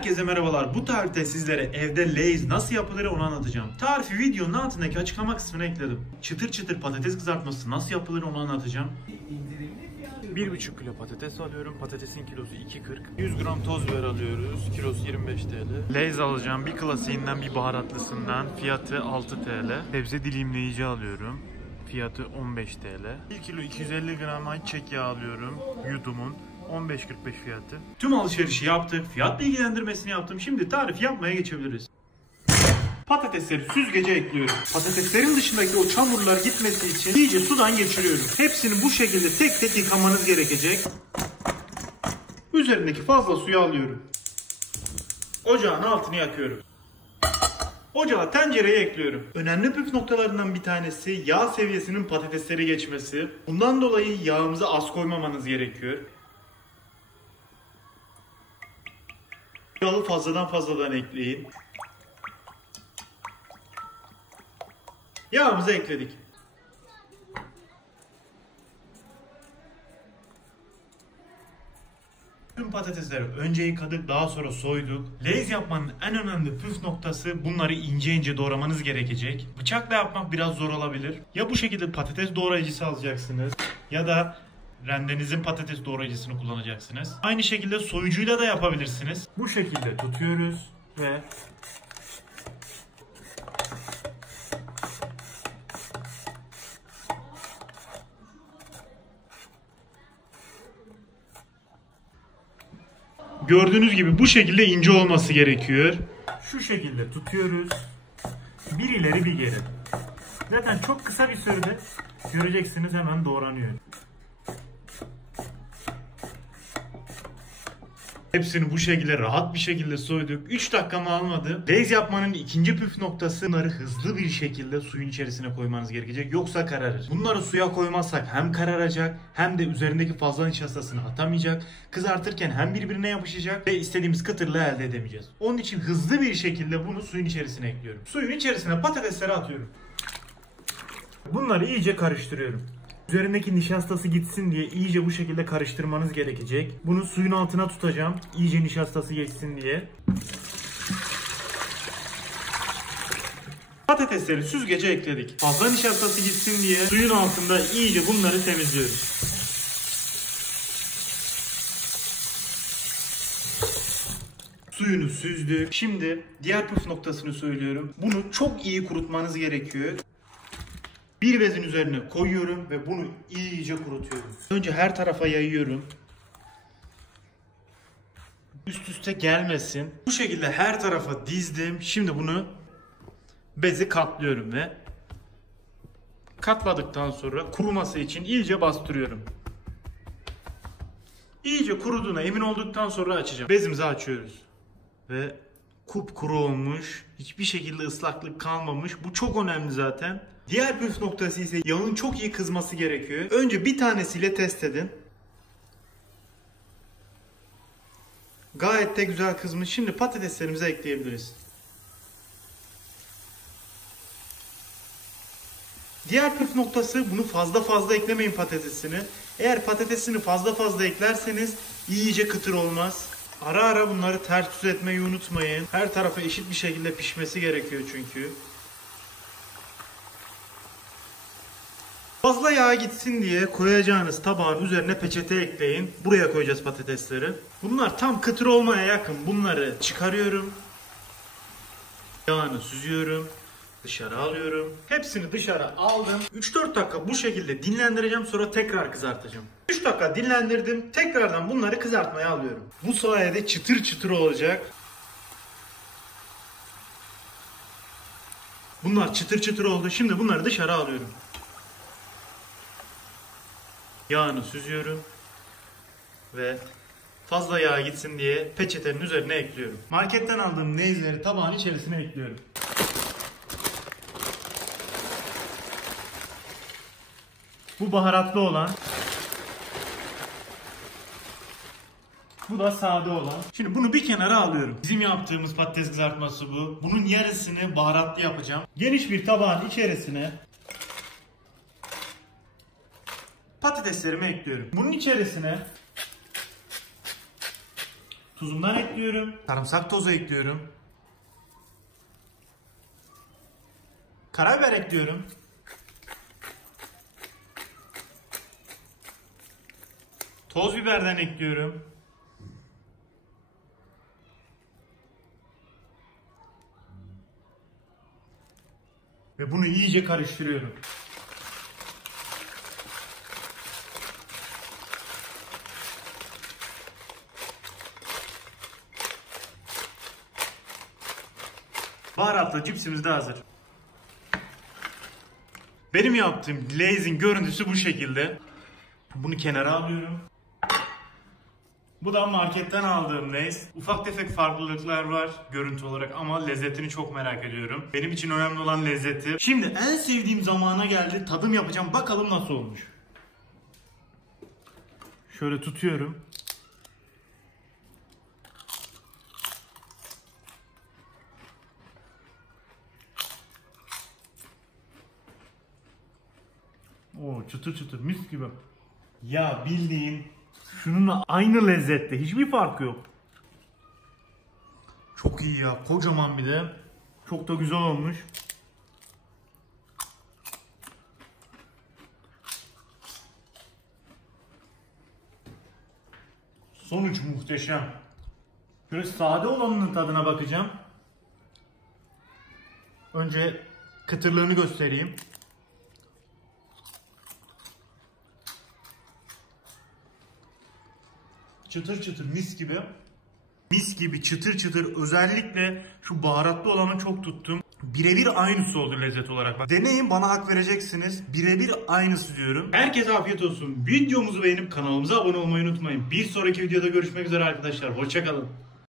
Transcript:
Herkese merhabalar. Bu tarifte sizlere evde Lay's nasıl yapılır onu anlatacağım. Tarifi videonun altındaki açıklama kısmına ekledim. Çıtır çıtır patates kızartması nasıl yapılır onu anlatacağım. 1,5 kilo patates alıyorum. Patatesin kilosu 2,40. 100 gram toz biber alıyoruz. Kilosu 25 TL. Lay's alacağım. Bir klasiğinden bir baharatlısından. Fiyatı 6 TL. Sebze dilimleyici alıyorum. Fiyatı 15 TL. 1 kilo 250 gram ayçiçek yağı alıyorum. Yudum'un. 15.45 fiyatı. Tüm alışverişi yaptık. Fiyat bilgilendirmesini yaptım. Şimdi tarif yapmaya geçebiliriz. Patatesleri süzgece ekliyorum. Patateslerin dışındaki o çamurlar gitmesi için iyice sudan geçiriyorum. Hepsini bu şekilde tek tek yıkamanız gerekecek. Üzerindeki fazla suyu alıyorum. Ocağın altını yakıyorum. Ocağa tencereyi ekliyorum. Önemli püf noktalarından bir tanesi yağ seviyesinin patatesleri geçmesi. Bundan dolayı yağımızı az koymamanız gerekiyor. Yağı fazladan ekleyin. Yağımızı ekledik. Tüm patatesleri önce yıkadık, daha sonra soyduk. Lay's yapmanın en önemli püf noktası bunları ince ince doğramanız gerekecek. Bıçakla yapmak biraz zor olabilir. Ya bu şekilde patates doğrayıcısı alacaksınız ya da rendenizin patates doğrayıcısını kullanacaksınız. Aynı şekilde soyucuyla da yapabilirsiniz. Bu şekilde tutuyoruz ve gördüğünüz gibi bu şekilde ince olması gerekiyor. Şu şekilde tutuyoruz. Bir ileri bir geri. Zaten çok kısa bir sürede göreceksiniz hemen doğranıyor. Hepsini bu şekilde rahat bir şekilde soyduk. 3 dakikamı almadı. Lay's yapmanın ikinci püf noktası bunları hızlı bir şekilde suyun içerisine koymanız gerekecek. Yoksa kararır. Bunları suya koymazsak hem kararacak hem de üzerindeki fazla nişastasını atamayacak. Kızartırken hem birbirine yapışacak ve istediğimiz kıtırlığı elde edemeyeceğiz. Onun için hızlı bir şekilde bunu suyun içerisine ekliyorum. Suyun içerisine patatesleri atıyorum. Bunları iyice karıştırıyorum. Üzerindeki nişastası gitsin diye iyice bu şekilde karıştırmanız gerekecek. Bunu suyun altına tutacağım. İyice nişastası geçsin diye. Patatesleri süzgece ekledik. Fazla nişastası gitsin diye suyun altında iyice bunları temizliyoruz. Suyunu süzdük. Şimdi diğer püf noktasını söylüyorum. Bunu çok iyi kurutmanız gerekiyor. Bir bezin üzerine koyuyorum ve bunu iyice kurutuyorum. Önce her tarafa yayıyorum. Üst üste gelmesin. Bu şekilde her tarafa dizdim. Şimdi bunu bezi katlıyorum ve katladıktan sonra kuruması için iyice bastırıyorum. İyice kuruduğuna emin olduktan sonra açacağım. Bezimizi açıyoruz. Ve kupkuru olmuş. Hiçbir şekilde ıslaklık kalmamış. Bu çok önemli zaten. Diğer püf noktası ise yağın çok iyi kızması gerekiyor. Önce bir tanesiyle test edin. Gayet de güzel kızmış. Şimdi patateslerimizi ekleyebiliriz. Diğer püf noktası bunu fazla eklemeyin patatesini. Eğer patatesini fazla eklerseniz iyice kıtır olmaz. Ara ara bunları ters düz etmeyi unutmayın. Her tarafa eşit bir şekilde pişmesi gerekiyor çünkü. Fazla yağ gitsin diye koyacağınız tabağın üzerine peçete ekleyin. Buraya koyacağız patatesleri. Bunlar tam kıtır olmaya yakın. Bunları çıkarıyorum. Yağını süzüyorum. Dışarı alıyorum. Hepsini dışarı aldım. 3-4 dakika bu şekilde dinlendireceğim. Sonra tekrar kızartacağım. 3 dakika dinlendirdim. Tekrardan bunları kızartmaya alıyorum. Bu sayede çıtır çıtır olacak. Bunlar çıtır çıtır oldu. Şimdi bunları dışarı alıyorum. Yağını süzüyorum ve fazla yağ gitsin diye peçetenin üzerine ekliyorum. Marketten aldığım Lay's'leri tabağın içerisine ekliyorum. Bu baharatlı olan, bu da sade olan. Şimdi bunu bir kenara alıyorum. Bizim yaptığımız patates kızartması bu. Bunun yarısını baharatlı yapacağım. Geniş bir tabağın içerisine patateslerimi ekliyorum. Bunun içerisine Tuzundan ekliyorum. Sarımsak tozu ekliyorum. Karabiber ekliyorum. Toz biberden ekliyorum. Ve bunu iyice karıştırıyorum. Baharatlı cipsimiz de hazır. Benim yaptığım Lay's'in görüntüsü bu şekilde. Bunu kenara alıyorum. Bu da marketten aldığım Lay's. Ufak tefek farklılıklar var görüntü olarak ama lezzetini çok merak ediyorum. Benim için önemli olan lezzeti. Şimdi en sevdiğim zamana geldi. Tadım yapacağım. Bakalım nasıl olmuş. Şöyle tutuyorum. Oo, çıtır çıtır mis gibi. Ya bildiğin şununla aynı lezzette, hiçbir fark yok. Çok iyi ya, kocaman bir de. Çok da güzel olmuş. Sonuç muhteşem. Şöyle sade olanın tadına bakacağım. Önce kıtırlığını göstereyim. Çıtır çıtır mis gibi. Mis gibi çıtır çıtır, özellikle şu baharatlı olanı çok tuttum. Birebir aynısı oldu lezzet olarak. Deneyin, bana hak vereceksiniz. Birebir aynısı diyorum. Herkese afiyet olsun. Videomuzu beğenip kanalımıza abone olmayı unutmayın. Bir sonraki videoda görüşmek üzere arkadaşlar. Hoşça kalın.